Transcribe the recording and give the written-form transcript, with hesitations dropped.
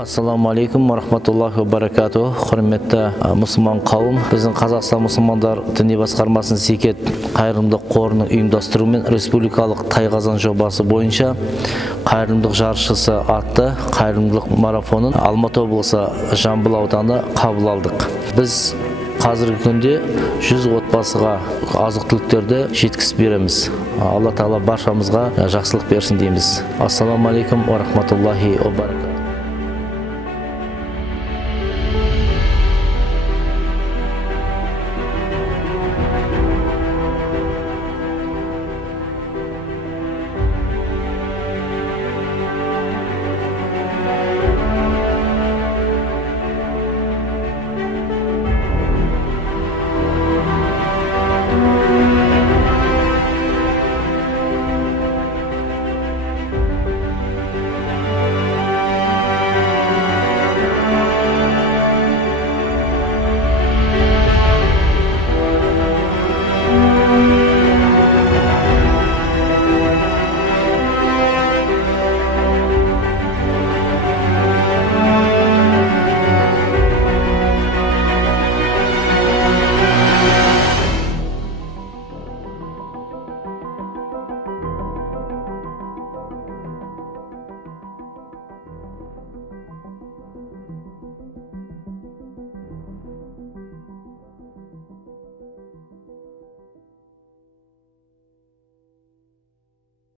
Ассаламу алейкум ва рахматуллахи ва баракатух. Құрметті мұсылман қауым, біздің Қазақстан мұсылмандар діни басқармасының Зекет қайырымдылық қорының ұйымдастыруымен республикалық тайқазан жобасы бойынша қайырымдылық жарысшысы атты қайырымдылық марафонын Алматы облысы Жамбыл ауданы қабыл алдық. Біз қазіргі күнде 100 отбасыға азық-түліктерді жеткізіп береміз. Алла Тағала баршамызға жақсылық берсін дейміз. Ассаламу алейкум ва рахматуллахи ва баракатух.